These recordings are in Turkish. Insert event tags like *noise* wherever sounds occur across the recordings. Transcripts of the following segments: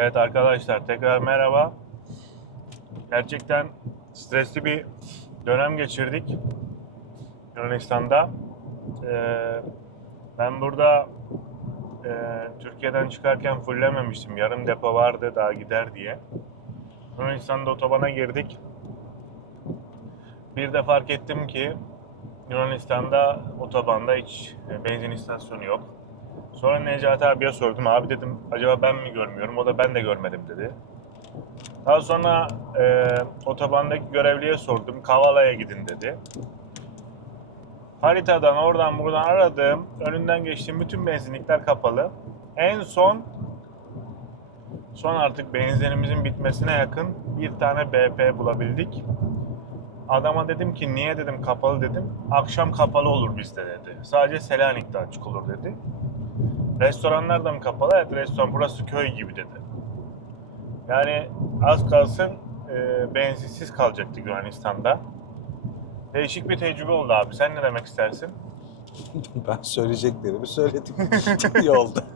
Evet arkadaşlar tekrar merhaba. Gerçekten stresli bir dönem geçirdik Yunanistan'da. Ee, ben burada e, Türkiye'den çıkarken fullememiştim. Yarım depo vardı daha gider diye. Yunanistan'da otobana girdik. Bir de fark ettim ki Yunanistan'da otobanda hiç benzin istasyonu yok. Sonra Necati abiye sordum. Abi dedim acaba ben mi görmüyorum? O da ben de görmedim dedi. Daha sonra e, otobandaki görevliye sordum. Kavala'ya gidin dedi. Haritadan oradan buradan aradım. Önünden geçtiğim bütün benzinlikler kapalı. En son son artık benzinimizin bitmesine yakın bir tane BP bulabildik. Adama dedim ki niye dedim kapalı dedim. Akşam kapalı olur bizde dedi. Sadece Selanik'te açık olur dedi. Restoranlar da mı kapalı? Evet restoran burası köy gibi dedi. Yani az kalsın e, benzinsiz kalacaktık Yunanistan'da. Değişik bir tecrübe oldu abi. Sen ne demek istersin? *laughs* Ben söyleyeceklerimi söyledim *laughs* yolda. *laughs*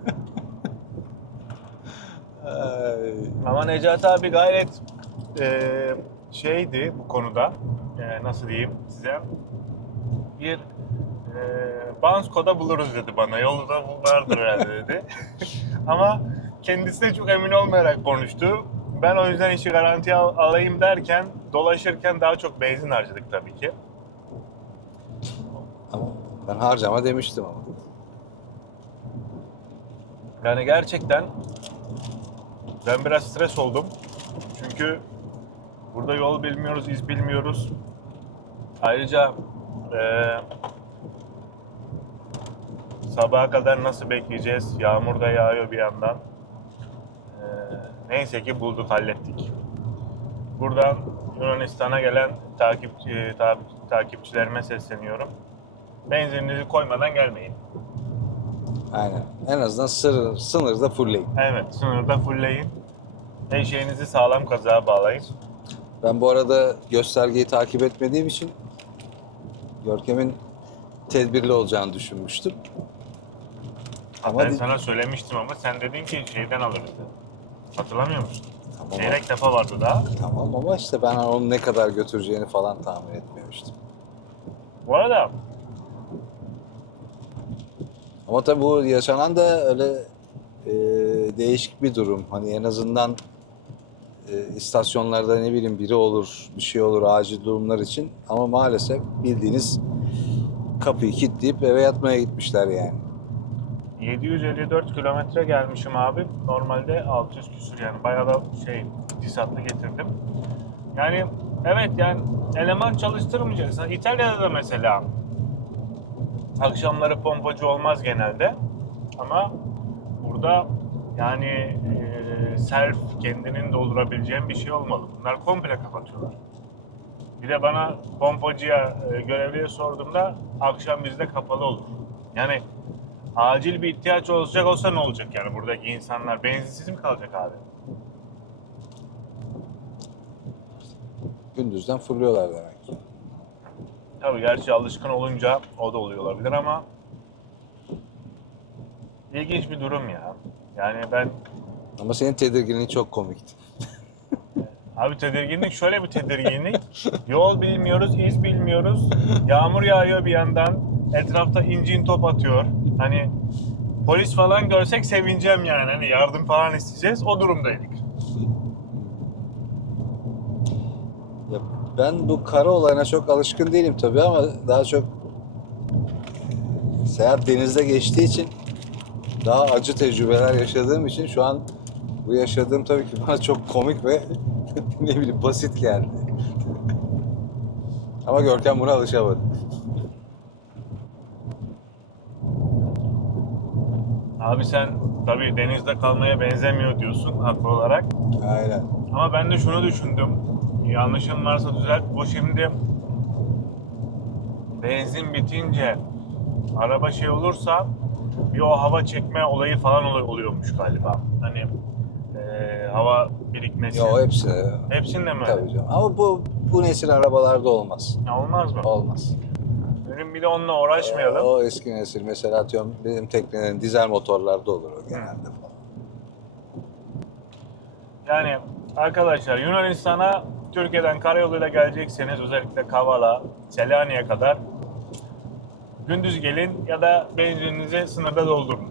Ama Necati abi gayet e, şeydi bu konuda. E, nasıl diyeyim size? Bir e, Bansko'da buluruz dedi bana. Yolda vardır herhalde dedi. *laughs* Ama kendisi de çok emin olmayarak konuştu. Ben o yüzden işi garantiye al- alayım derken dolaşırken daha çok benzin harcadık tabii ki. ama ben harcama demiştim ama. Yani gerçekten ben biraz stres oldum. Çünkü burada yol bilmiyoruz, iz bilmiyoruz. Ayrıca eee sabaha kadar nasıl bekleyeceğiz? Yağmur da yağıyor bir yandan. Eee, neyse ki bulduk, hallettik. Buradan Yunanistan'a gelen takipçi, ta- takipçilerime sesleniyorum. Benzininizi koymadan gelmeyin. Aynen. En azından sır, sınırda fullleyin. Evet, sınırda fullleyin. Eşeğinizi sağlam kazığa bağlayın. Ben bu arada göstergeyi takip etmediğim için Görkem'in tedbirli olacağını düşünmüştüm. Ama ben di- sana söylemiştim ama sen dedin ki şeyden alırız dedin. Hatırlamıyor musun? tamam, Çeyrek defa vardı daha. tamam ama işte ben onun ne kadar götüreceğini falan tahmin etmemiştim. Bu arada Ama tabii bu yaşanan da öyle e, değişik bir durum. Hani en azından e, istasyonlarda ne bileyim biri olur, bir şey olur acil durumlar için. Ama maalesef bildiğiniz kapıyı kilitleyip eve yatmaya gitmişler yani. 754 kilometre gelmişim abi. Normalde 600 küsür yani bayağı da şey disatlı getirdim. Yani evet yani eleman çalıştırmayacaksın. İtalya'da da mesela akşamları pompacı olmaz genelde. Ama burada yani e, self kendinin doldurabileceğin bir şey olmalı. Bunlar komple kapatıyorlar. Bir de bana pompacıya, e, görevliye sorduğumda akşam bizde kapalı olur. Yani acil bir ihtiyaç olacak olsa ne olacak yani buradaki insanlar benzinsiz mi kalacak abi? Gündüzden fırlıyorlar demek ki. Tabii gerçi alışkın olunca o da oluyor olabilir ama ilginç bir durum ya. Yani ben Ama senin tedirginliğin çok komikti. abi tedirginlik şöyle bir tedirginlik. Yol bilmiyoruz, iz bilmiyoruz. Yağmur yağıyor bir yandan. Etrafta incin top atıyor. Hani polis falan görsek sevineceğim yani. Hani yardım falan isteyeceğiz. O durumdaydık. Ya ben bu kara olayına çok alışkın değilim tabii ama daha çok seyahat denizde geçtiği için daha acı tecrübeler yaşadığım için şu an bu yaşadığım tabii ki bana çok komik ve *laughs* ne bileyim basit geldi. *laughs* ama Görkem buna alışamadı. Abi sen tabii denizde kalmaya benzemiyor diyorsun haklı olarak. Aynen. Ama ben de şunu düşündüm. Yanlışım varsa düzelt. Bu şimdi benzin bitince araba şey olursa bir o hava çekme olayı falan ol- oluyormuş galiba. Hani eee, hava birikmesi. Yo hepsi. Hepsinde mi? Tabii canım. Ama bu bu nesil arabalarda olmaz. Ya olmaz mı? Olmaz. Bir de onunla uğraşmayalım. O eski nesil mesela atıyorum benim teknelerin dizel motorlarda olur o genelde falan. Yani arkadaşlar Yunanistan'a Türkiye'den karayoluyla gelecekseniz özellikle Kavala, Selanik'e kadar gündüz gelin ya da benzininizi sınırda doldurun.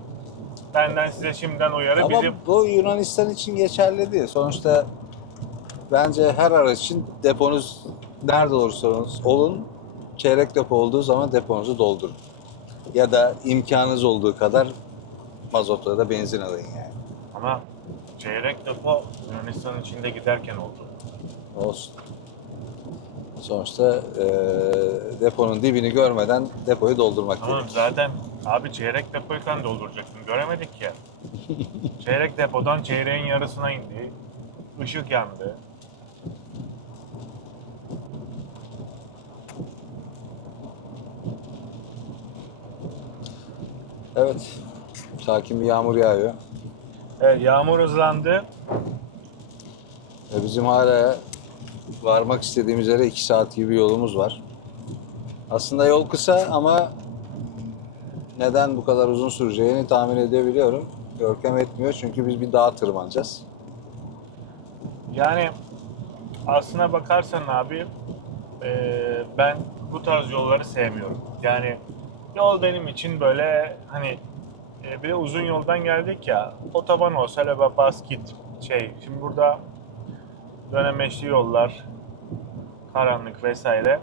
Benden size şimdiden uyarı Ama bizim bu Yunanistan için geçerli değil. Sonuçta bence her araç için deponuz nerede olursanız olun çeyrek depo olduğu zaman deponuzu doldurun. Ya da imkanınız olduğu kadar mazot ya da benzin alın yani. ama çeyrek depo Yunanistan içinde giderken oldu. Olsun. Sonuçta eee, deponun dibini görmeden depoyu doldurmak Tamam gerekir. zaten abi çeyrek depoyu sen dolduracaktın. Göremedik ya. *laughs* çeyrek depodan çeyreğin yarısına indi. Işık yandı. Evet. Sakin bir yağmur yağıyor. Evet yağmur hızlandı. E, bizim hala varmak istediğimiz yere 2 saat gibi yolumuz var. Aslında yol kısa ama neden bu kadar uzun süreceğini tahmin edebiliyorum. Görkem etmiyor çünkü biz bir dağa tırmanacağız. Yani aslına bakarsan abi eee, ben bu tarz yolları sevmiyorum. Yani yol benim için böyle hani e, bir de uzun yoldan geldik ya otoban olsa hele bas git şey şimdi burada dönemeçli yollar karanlık vesaire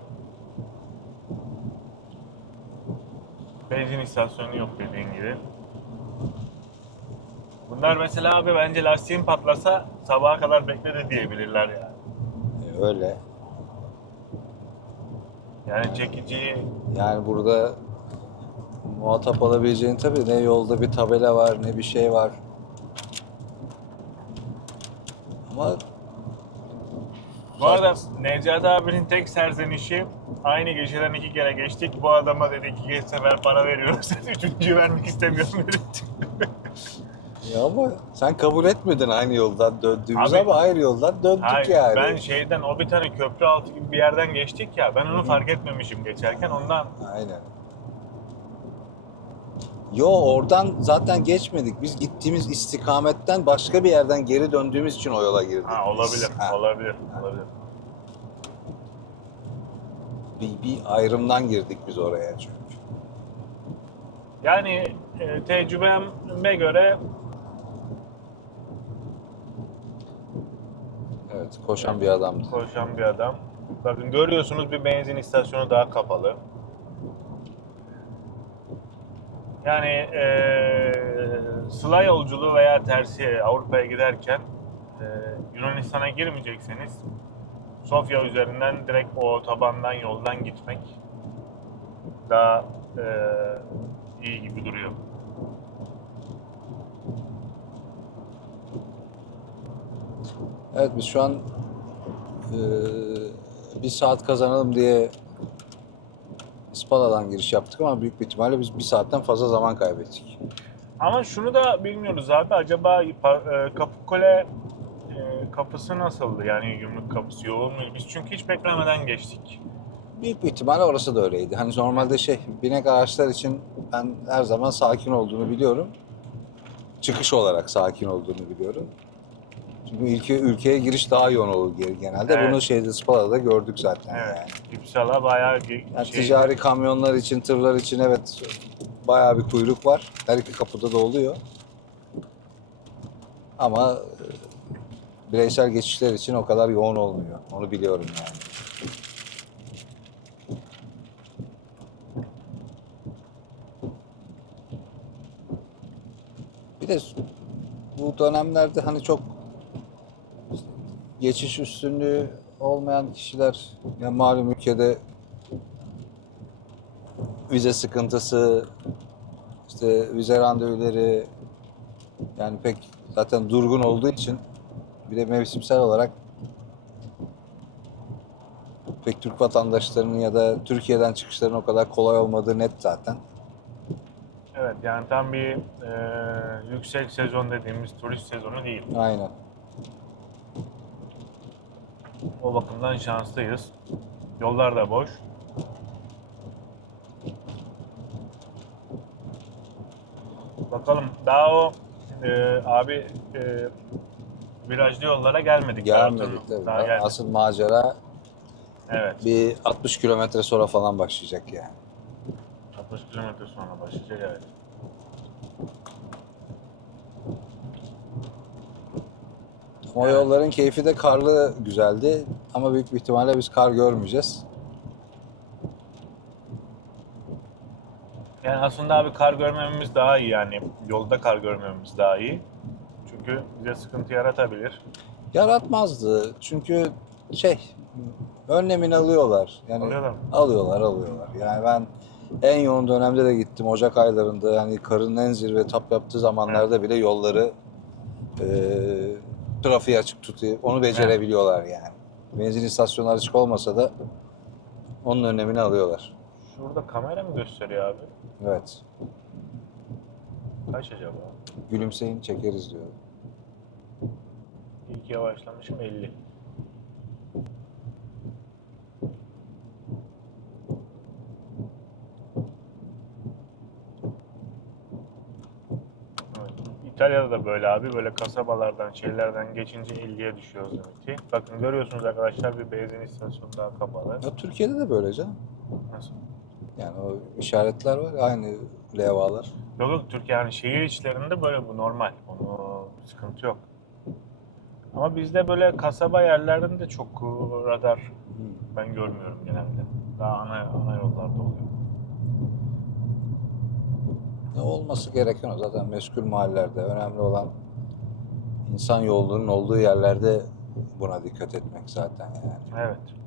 benzin istasyonu yok dediğin gibi. Bunlar mesela abi bence lastiğin patlasa sabaha kadar bekle de diyebilirler yani. E, öyle. Yani çekici Yani burada muhatap alabileceğin tabii ne yolda bir tabela var ne bir şey var. Ama Bu arada Necati abinin tek serzenişi aynı geceden iki kere geçtik. Bu adama dedi iki sefer para veriyoruz. *laughs* Üçüncüyü vermek istemiyorum dedi. ya ama sen kabul etmedin aynı yoldan döndüğümüz Abi- ama ayrı yoldan döndük Hayır, yani. ben şeyden o bir tane köprü altı gibi bir yerden geçtik ya. Ben onu fark etmemişim geçerken ondan. Aynen. Yo oradan zaten geçmedik. Biz gittiğimiz istikametten başka bir yerden geri döndüğümüz için o yola girdik. Ha biz. olabilir, Ha, olabilir, olabilir. Bir, bir ayrımdan girdik biz oraya çünkü. Yani e, tecrübeme göre Evet koşan bir adamdı. koşan bir adam. Bakın görüyorsunuz bir benzin istasyonu daha kapalı. Yani eee sıla yolculuğu veya tersi Avrupa'ya giderken eee, Yunanistan'a girmeyecekseniz Sofya üzerinden direkt o otobandan yoldan gitmek daha eee, iyi gibi duruyor. Evet biz şu an eee, bir saat kazanalım diye İspala'dan giriş yaptık ama büyük bir ihtimalle biz bir saatten fazla zaman kaybettik. Ama şunu da bilmiyoruz abi. Acaba e, Kapıkule e, kapısı nasıldı? Yani gümrük kapısı yoğun muydu? Biz çünkü hiç beklemeden geçtik. Büyük bir ihtimalle orası da öyleydi. Hani normalde şey binek araçlar için ben her zaman sakin olduğunu biliyorum. Çıkış olarak sakin olduğunu biliyorum. Çünkü ülke, ülkeye giriş daha yoğun olur genelde. Evet. Bunu şeyde Spala'da gördük zaten Evet. yani. İpsala bayağı Yani şey- ticari kamyonlar için, tırlar için evet bayağı bir kuyruk var. Her iki kapıda da oluyor. Ama e, bireysel geçişler için o kadar yoğun olmuyor. Onu biliyorum yani. Bir de bu dönemlerde hani çok geçiş üstünlüğü olmayan kişiler ya malum ülkede vize sıkıntısı, işte vize randevuları yani pek zaten durgun olduğu için bir de mevsimsel olarak pek Türk vatandaşlarının ya da Türkiye'den çıkışların o kadar kolay olmadığı net zaten. Evet yani tam bir e, yüksek sezon dediğimiz turist sezonu değil. Aynen. O bakımdan şanslıyız. Yollar da boş. Bakalım daha o e, abi e, virajlı yollara gelmedik. Gelmedik tabii. Daha gelmedik. Asıl macera Evet. bir 60 kilometre sonra falan başlayacak yani. 60 kilometre sonra başlayacak evet. O Evet. yolların keyfi de karlı güzeldi ama büyük bir ihtimalle biz kar görmeyeceğiz. Yani aslında abi kar görmememiz daha iyi yani. Yolda kar görmememiz daha iyi. Çünkü bize sıkıntı yaratabilir. Yaratmazdı çünkü şey önlemini alıyorlar. Yani Alıyorlar alıyorlar alıyorlar. Yani ben en yoğun dönemde de gittim Ocak aylarında yani karın en zirve tap yaptığı zamanlarda bile yolları e, trafiğe açık tutuyor. Onu becerebiliyorlar yani. Benzin istasyonları açık olmasa da onun önlemini alıyorlar. Şurada kamera mı gösteriyor abi? Evet. Kaç acaba? Gülümseyin çekeriz diyor. İlk yavaşlamışım 50. Evet. İtalya'da da böyle abi böyle kasabalardan şeylerden geçince 50'ye düşüyoruz demek ki. Bakın görüyorsunuz arkadaşlar bir benzin istasyonu daha kapalı. Ya Türkiye'de de böyle canım. Nasıl? Yani o işaretler var aynı levhalar. Yok yok Türkiye yani şehir içlerinde böyle bu normal. Onu sıkıntı yok. Ama bizde böyle kasaba yerlerinde çok radar ben görmüyorum genelde. Daha ana, ana yollarda oluyor. Ne olması gereken o zaten meskul mahallelerde. Önemli olan insan yollarının olduğu yerlerde buna dikkat etmek zaten yani. Evet.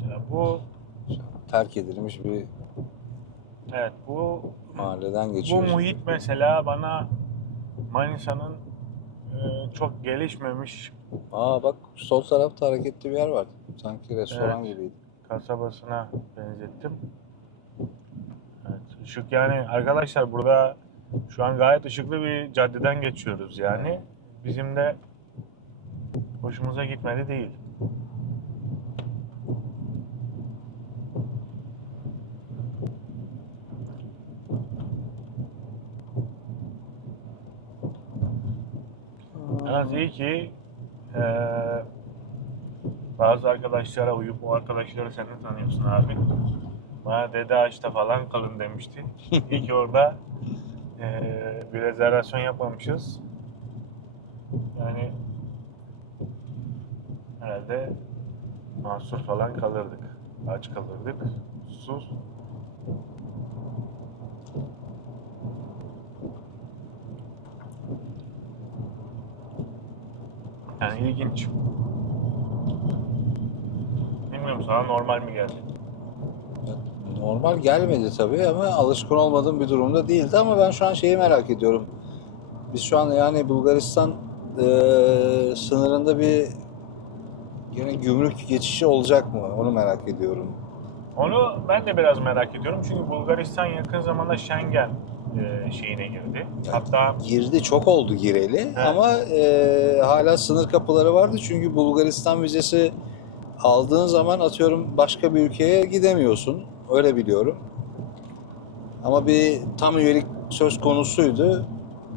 Mesela bu Terk edilmiş bir evet bu mahalleden Bu geçiyoruz. muhit mesela bana Manisa'nın e, çok gelişmemiş Aa bak sol tarafta hareketli bir yer var. Sanki restoran Evet. gibiydi. kasabasına benzettim. Evet, ışık yani arkadaşlar burada şu an gayet ışıklı bir caddeden geçiyoruz yani. Bizim de hoşumuza gitmedi değil. Yalnız iyi ki eee, bazı arkadaşlara uyup o arkadaşları sen de tanıyorsun abi. Bana Dede Ağaç'ta falan kalın demişti. İyi ki orada eee, bir rezervasyon yapmamışız. Yani herhalde mahsur falan kalırdık. Aç kalırdık. Susuz. Yani ilginç. Bilmiyorum sana normal mi geldi? Normal gelmedi tabii ama alışkın olmadığım bir durumda değildi ama ben şu an şeyi merak ediyorum. Biz şu an yani Bulgaristan eee, sınırında bir yine gümrük geçişi olacak mı? Onu merak ediyorum. Onu ben de biraz merak ediyorum çünkü Bulgaristan yakın zamanda Schengen e, şeyine girdi. Hatta Girdi çok oldu gireli ama eee, hala sınır kapıları vardı çünkü Bulgaristan vizesi aldığın zaman atıyorum başka bir ülkeye gidemiyorsun. Öyle biliyorum. Ama bir tam üyelik söz konusuydu.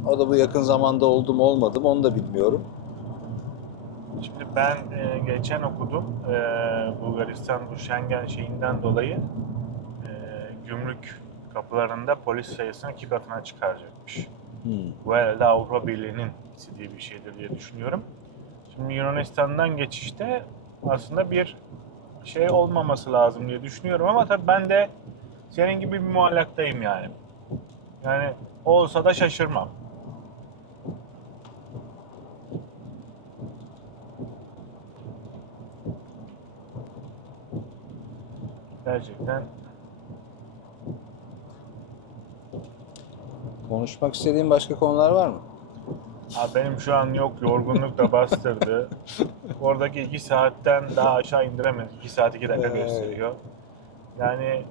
O da bu yakın zamanda oldu mu olmadı mı onu da bilmiyorum. şimdi ben e, geçen okudum e, Bulgaristan bu Schengen şeyinden dolayı e, gümrük kapılarında polis sayısını iki katına çıkaracakmış. Hmm. Bu herhalde Avrupa Birliği'nin istediği bir şeydir diye düşünüyorum. Şimdi Yunanistan'dan geçişte aslında bir şey olmaması lazım diye düşünüyorum ama tabii ben de senin gibi bir muallaktayım yani. Yani olsa da şaşırmam. Gerçekten Konuşmak istediğin başka konular var mı? Ha benim şu an yok yorgunluk da bastırdı. Oradaki iki saatten daha aşağı indiremedik. 2 saat 2 dakika Evet. gösteriyor. Yani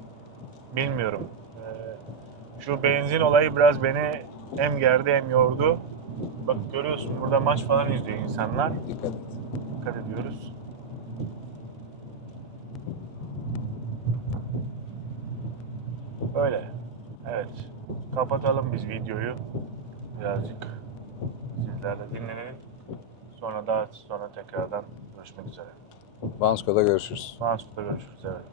bilmiyorum. Ee, Şu benzin olayı biraz beni hem gerdi hem yordu. Bak görüyorsun burada maç falan izliyor insanlar. Dikkat et. Dikkat ediyoruz. Böyle. Evet. Kapatalım biz videoyu. Birazcık sizlerle dinlenelim. Sonra daha sonra tekrardan görüşmek üzere. Bansko'da görüşürüz. Fransız'da görüşürüz. Evet.